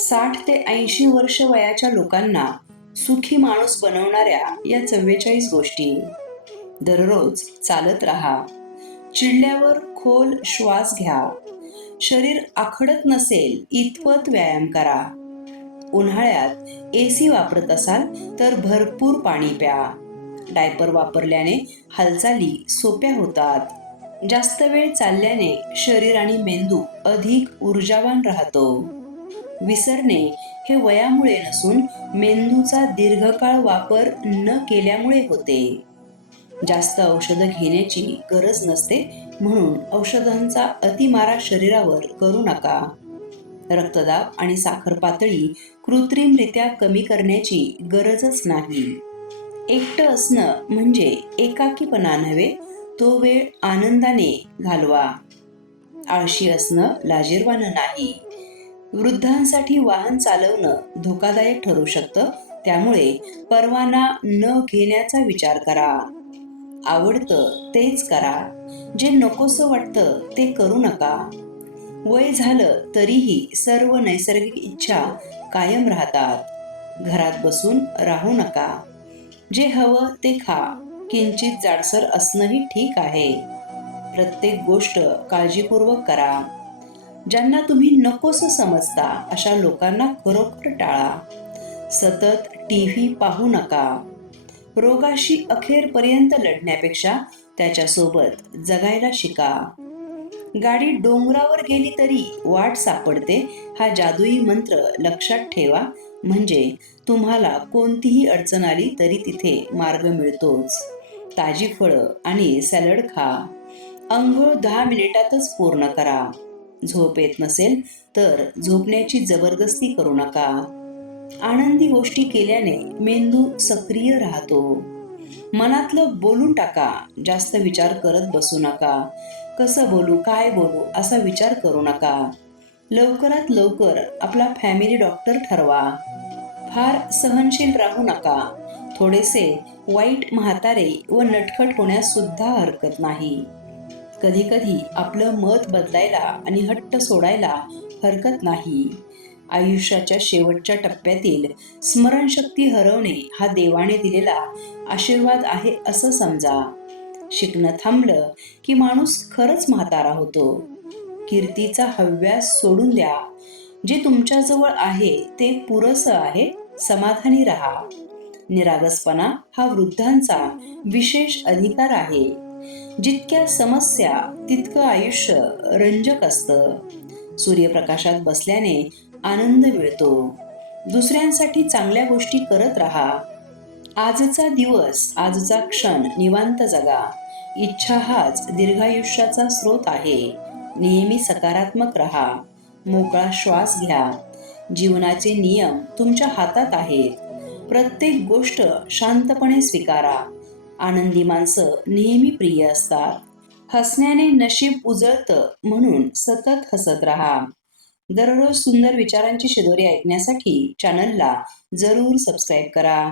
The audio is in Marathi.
साठ ते ऐंशी वर्ष वयाच्या लोकांना सुखी माणूस बनवणाऱ्या या चव्वेचाळीस गोष्टी. दररोज चालत राहा. चिडल्यावर खोल श्वास घ्या. शरीर आखडत नसेल इतपत व्यायाम करा. उन्हाळ्यात ए सी वापरत असाल तर भरपूर पाणी प्या. डायपर वापरल्याने हालचाली सोप्या होतात. जास्त वेळ चालल्याने शरीर आणि मेंदू अधिक ऊर्जावान राहतो. विसरणे हे वयामुळे नसून मेंदूचा दीर्घकाळ वापर न केल्यामुळे होते. जास्त औषधं घेण्याची गरज नसते म्हणून औषधांचा अतिमारा शरीरावर करू नका. रक्तदाब आणि साखर पातळी कृत्रिमरित्या कमी करण्याची गरजच नाही. एकटं असणं म्हणजे एकाकीपणा नव्हे तो वेळ आनंदाने घालवा. आळशी असणं लाजीरवानं नाही. वृद्धांसाठी वाहन चालवणं धोकादायक ठरू शकतं. त्यामुळे परवाना न घेण्याचा विचार करा. आवडतं तेच करा. जे नकोसं वाटतं ते करू नका. वय झालं तरीही सर्व नैसर्गिक इच्छा कायम राहतात. घरात बसून राहू नका. जे हवं ते खा. किंचित जाडसर असणंही ठीक आहे. प्रत्येक गोष्ट काळजीपूर्वक करा. ज्यांना तुम्ही नकोसं समजता अशा लोकांना खरोखर टाळा. सतत टी व्ही पाहू नका. रोगाशी अखेरपर्यंत लढण्यापेक्षा त्याच्यासोबत जगायला शिका. गाडी डोंगरावर गेली तरी वाट सापडते हा जादुई मंत्र लक्षात ठेवा. म्हणजे तुम्हाला कोणतीही अडचण आली तरी तिथे मार्ग मिळतोच. ताजी फळं आणि सॅलड खा. अंघोळ दहा मिनिटातच पूर्ण करा. झोप येत नसेल तर झोपण्याची जबरदस्ती करू नका. आनंदी गोष्टी केल्याने मेंदू सक्रिय राहतो. मनातलं बोलून टाका जास्त विचार करत बसू नका. कसं बोलू काय बोलू असा विचार करू नका. लवकरात लवकर आपला फॅमिली डॉक्टर ठरवा. फार सहनशील राहू नका. थोडेसे वाईट म्हातारे व नटखट होण्यास सुद्धा हरकत नाही. कधी कधी आपलं मत बदलायला आणि हट्ट सोडायला हरकत नाही. आयुष्याच्या शेवटच्या टप्प्यातील स्मरणशक्ती हरवणे हा देवाने दिलेला आशीर्वाद आहे असं समजा. शिकणं थांबलं की माणूस खरंच म्हातारा होतो. कीर्तीचा हव्यास सोडून द्या. जे तुमच्याजवळ आहे ते पुरसं आहे समाधानी राहा. निरागसपणा हा वृद्धांचा विशेष अधिकार आहे. जितक्या समस्या तितकं आयुष्य रंजक असतं. सूर्यप्रकाशात बसल्याने आनंद मिळतो. दुसऱ्यांसाठी चांगल्या गोष्टी करत राहा. आजचा दिवस आजचा क्षण निवांत जगा. इच्छा हाच दीर्घायुष्याचा स्रोत आहे. नेहमी सकारात्मक राहा. मोकळा श्वास घ्या. जीवनाचे नियम तुमच्या हातात आहेत. प्रत्येक गोष्ट शांतपणे स्वीकारा. आनंदी माणसं नेहमी प्रिय असतात. हसण्याने नशीब उजळतं म्हणून सतत हसत राहा. दररोज सुंदर विचारांची शिदोरी ऐकण्यासाठी चॅनलला जरूर सबस्क्राईब करा.